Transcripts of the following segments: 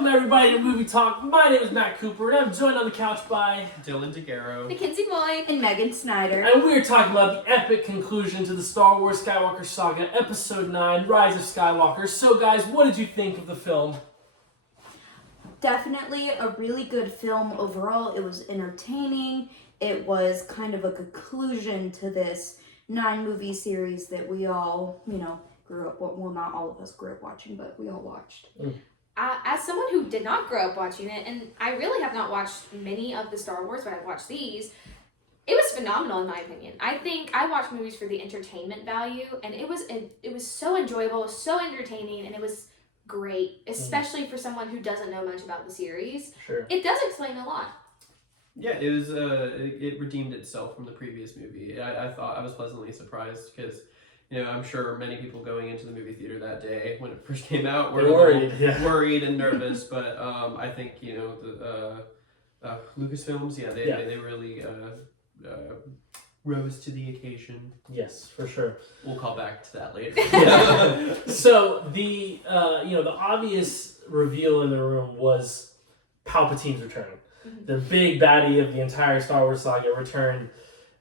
Welcome everybody to Movie Talk. My name is Matt Cooper, and I'm joined on the couch by Dylan DeGarro, Mackenzie Moy, and Megan Snyder. And we're talking about the epic conclusion to the Star Wars Skywalker Saga, Episode 9, Rise of Skywalker. So guys, what did you think of the film? Definitely a really good film overall. It was entertaining. It was kind of a conclusion to this 9-movie series that we all, grew up, well, not all of us grew up watching, but we all watched. As someone who did not grow up watching it, and I really have not watched many of the Star Wars, but I've watched these, it was phenomenal in my opinion. I think I watch movies for the entertainment value, and it was so enjoyable, so entertaining, and it was great, especially for someone who doesn't know much about the series. Sure. It does explain a lot. Yeah, it was. It redeemed itself from the previous movie. I thought I was pleasantly surprised because, I'm sure many people going into the movie theater that day when it first came out were worried and nervous. But I think the Lucasfilms, they really rose to the occasion. Yes, for sure. We'll call back to that later. So the the obvious reveal in the room was Palpatine's return. The big baddie of the entire Star Wars saga returned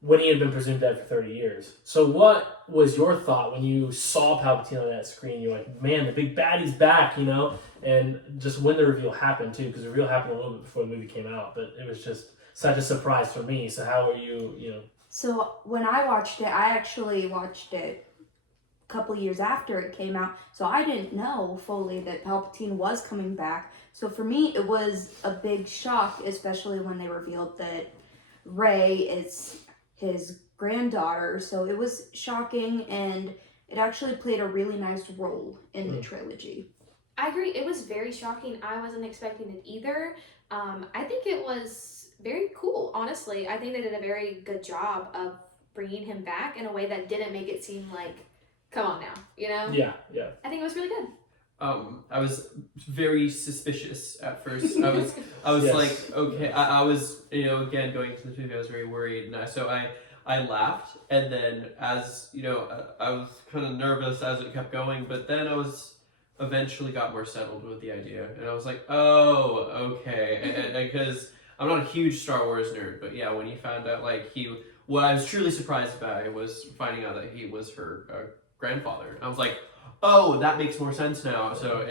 when he had been presumed dead for 30 years. So what was your thought when you saw Palpatine on that screen? You're like, man, the big baddie's back, And just when the reveal happened, too, because the reveal happened a little bit before the movie came out, but it was just such a surprise for me. So how were you, So when I watched it, I actually watched it a couple years after it came out, so I didn't know fully that Palpatine was coming back. So for me, it was a big shock, especially when they revealed that Rey is his granddaughter. So it was shocking, and it actually played a really nice role in the trilogy. I agree. It was very shocking. I wasn't expecting it either. I think it was very cool, honestly. I think they did a very good job of bringing him back in a way that didn't make it seem like, come on now, Yeah. I think it was really good. I was very suspicious at first. I was Yes. like, okay. I was, again, going to the movie, I was very worried. And so I laughed. And then as, I was kind of nervous as it kept going. But then I was eventually got more settled with the idea. And I was like, oh, okay. And because I'm not a huge Star Wars nerd. But yeah, when he found out, what I was truly surprised by was finding out that he was her grandfather. I was like, oh, that makes more sense now. So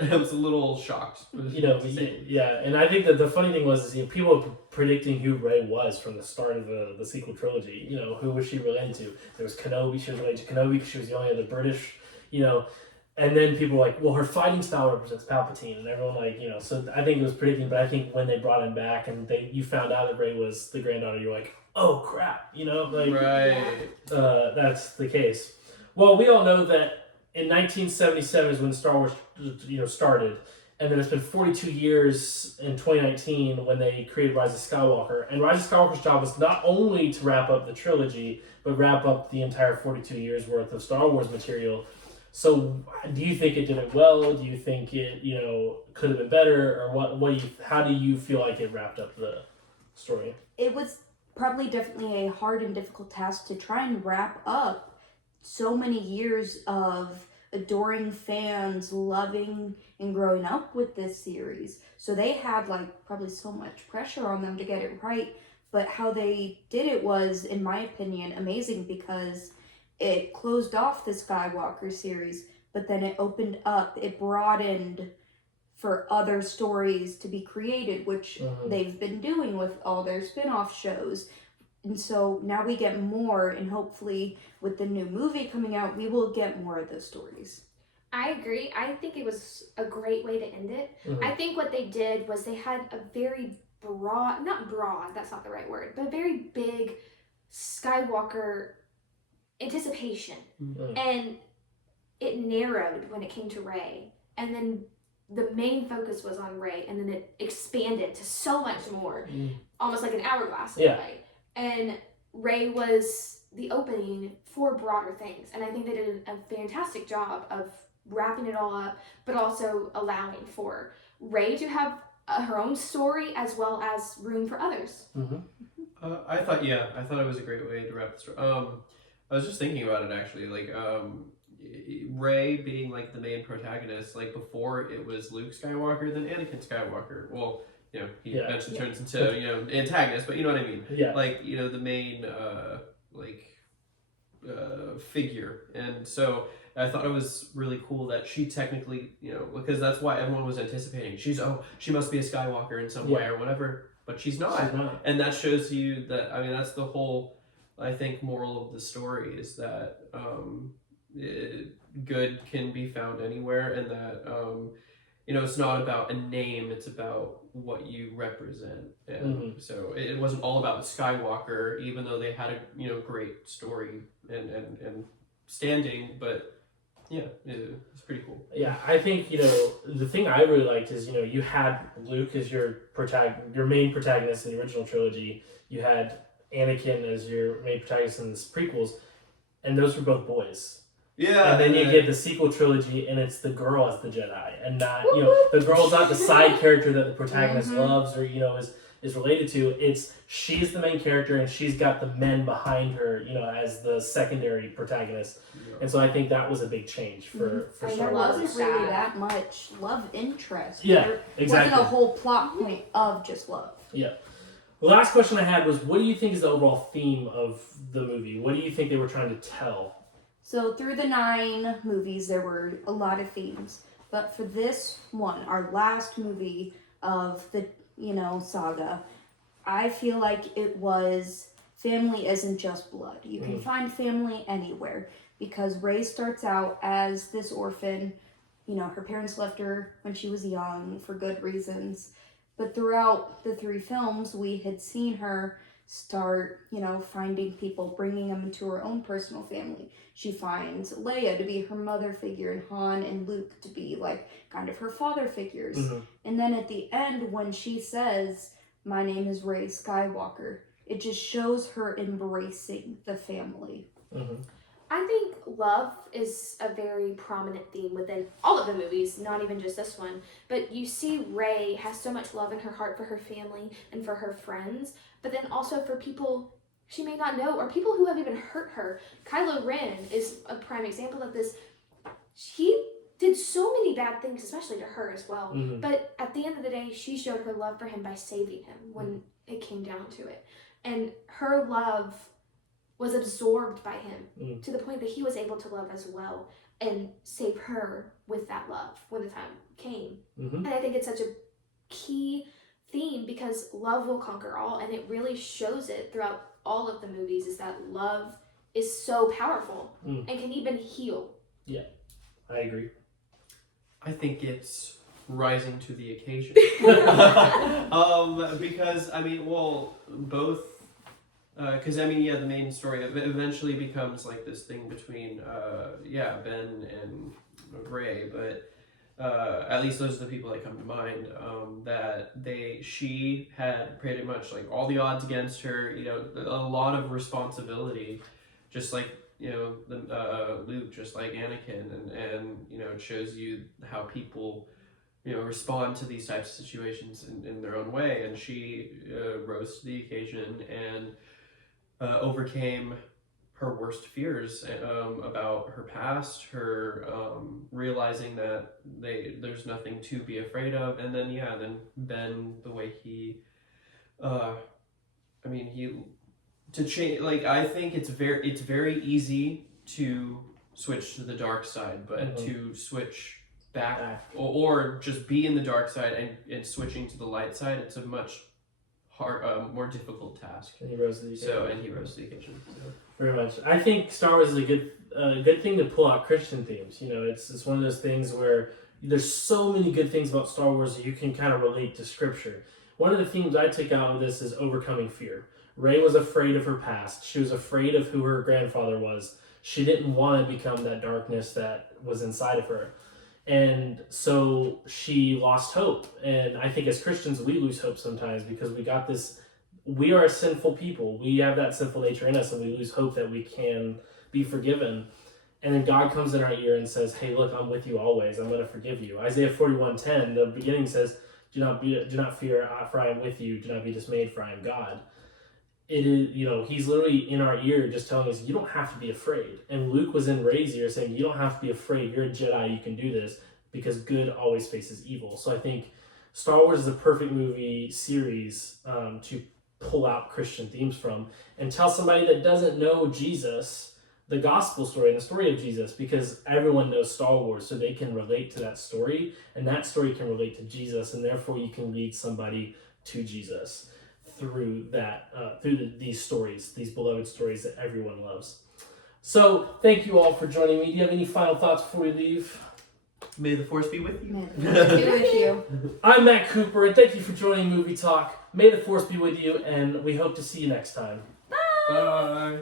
I was a little shocked. And I think that the funny thing was, people were predicting who Rey was from the start of the sequel trilogy. Who was she related to? There was Kenobi. She was related to Kenobi because she was the only other British. And then people were like, well, her fighting style represents Palpatine, and everyone So I think it was predicting, but I think when they brought him back and you found out that Rey was the granddaughter, you're like, oh crap, Right. That's the case. Well, we all know that in 1977 is when Star Wars, started, and then it's been 42 years in 2019 when they created Rise of Skywalker. And Rise of Skywalker's job was not only to wrap up the trilogy, but wrap up the entire 42 years worth of Star Wars material. So, do you think it did it well? Do you think it, could have been better, or how do you feel like it wrapped up the story? It was definitely a hard and difficult task to try and wrap up so many years of adoring fans, loving and growing up with this series. So they had probably so much pressure on them to get it right, but how they did it was, in my opinion, amazing, because it closed off the Skywalker series, but then it opened up, it broadened for other stories to be created, which they've been doing with all their spin-off shows. And so now we get more, and hopefully with the new movie coming out, we will get more of those stories. I agree. I think it was a great way to end it. I think what they did was they had a very not broad, that's not the right word, but a very big Skywalker anticipation. And it narrowed when it came to Rey. And then the main focus was on Rey, and then it expanded to so much more, almost like an hourglass in a way. And Rey was the opening for broader things. And I think they did a fantastic job of wrapping it all up, but also allowing for Rey to have her own story as well as room for others. I thought it was a great way to wrap the story. I was just thinking about it actually, Rey being like the main protagonist, like before it was Luke Skywalker, then Anakin Skywalker. Well, you know, he eventually turns into, you know, antagonist, but you know what I mean. Yeah. Like, you know, the main figure. And so I thought it was really cool that she technically, you know, because that's why everyone was anticipating. She must be a Skywalker in some way or whatever, but she's not. She's not. And that shows you that, I mean, that's the whole, I think, moral of the story is that good can be found anywhere, and that you know, it's not about a name, it's about what you represent. And so it wasn't all about Skywalker, even though they had a, you know, great story and standing, but yeah, it's pretty cool. Yeah, I think, you know, the thing I really liked is, you know, you had Luke as your main protagonist in the original trilogy. You had Anakin as your main protagonist in the prequels, and those were both boys. Yeah. And then you get the sequel trilogy, and it's the girl as the Jedi, and not, you know, the girl's not the side character that the protagonist loves or, you know, is related to. It's she's the main character, and she's got the men behind her, you know, as the secondary protagonist. And so I think that was a big change for And Star there Wars. wasn't really that much love interest. Yeah, There exactly. wasn't a whole plot point of just love. Yeah. The last question I had was, what do you think is the overall theme of the movie? What do you think they were trying to tell? So through the 9 movies, there were a lot of themes. But for this one, our last movie of the, you know, saga, I feel like it was family isn't just blood. You can find family anywhere, because Rey starts out as this orphan. You know, her parents left her when she was young for good reasons. But throughout the 3 films, we had seen her start, you know, finding people, bringing them into her own personal family. She finds Leia to be her mother figure, and Han and Luke to be like kind of her father figures. And then at the end, when she says, "My name is Rey Skywalker," it just shows her embracing the family. I think love is a very prominent theme within all of the movies, not even just this one. But you see Rey has so much love in her heart for her family and for her friends, but then also for people she may not know or people who have even hurt her. Kylo Ren is a prime example of this. He did so many bad things, especially to her as well. But at the end of the day, she showed her love for him by saving him when it came down to it. And her love was absorbed by him to the point that he was able to love as well and save her with that love when the time came. And I think it's such a key theme because love will conquer all, and it really shows it throughout all of the movies, is that love is so powerful and can even heal. Yeah, I agree. I think it's rising to the occasion. Because, I mean, well, both, because, I mean, yeah, the main story eventually becomes like this thing between, Ben and Rey, but at least those are the people that come to mind, that she had pretty much like all the odds against her, you know, a lot of responsibility, just like, you know, Luke, just like Anakin, and you know, it shows you how people, you know, respond to these types of situations in their own way, and she rose to the occasion and overcame her worst fears about her past, her realizing that there's nothing to be afraid of, and then then Ben, the way he, to change, like, I think it's very easy to switch to the dark side, but to switch back or just be in the dark side and switching to the light side, it's a much more difficult task. And he rose to the occasion. He rose to the occasion. So. Very much. I think Star Wars is a good thing to pull out Christian themes. You know, it's one of those things where there's so many good things about Star Wars that you can kind of relate to Scripture. One of the themes I took out of this is overcoming fear. Rey was afraid of her past. She was afraid of who her grandfather was. She didn't want to become that darkness that was inside of her. And so she lost hope. And I think as Christians, we lose hope sometimes because we are a sinful people. We have that sinful nature in us, and we lose hope that we can be forgiven. And then God comes in our ear and says, hey, look, I'm with you always. I'm going to forgive you. Isaiah 41:10, the beginning says, do not fear, for I am with you. Do not be dismayed, for I am God. it is, he's literally in our ear just telling us, you don't have to be afraid. And Luke was in Rey's ear saying, you don't have to be afraid. You're a Jedi. You can do this because good always faces evil. So I think Star Wars is a perfect movie series to pull out Christian themes from and tell somebody that doesn't know Jesus the gospel story and the story of Jesus, because everyone knows Star Wars, so they can relate to that story, and that story can relate to Jesus, and therefore you can lead somebody to Jesus through that, these stories, these beloved stories that everyone loves. So thank you all for joining me. Do you have any final thoughts before we leave? May the Force be with you. May the Force be with you. I'm Matt Cooper, and thank you for joining Movie Talk. May the Force be with you, and we hope to see you next time. Bye.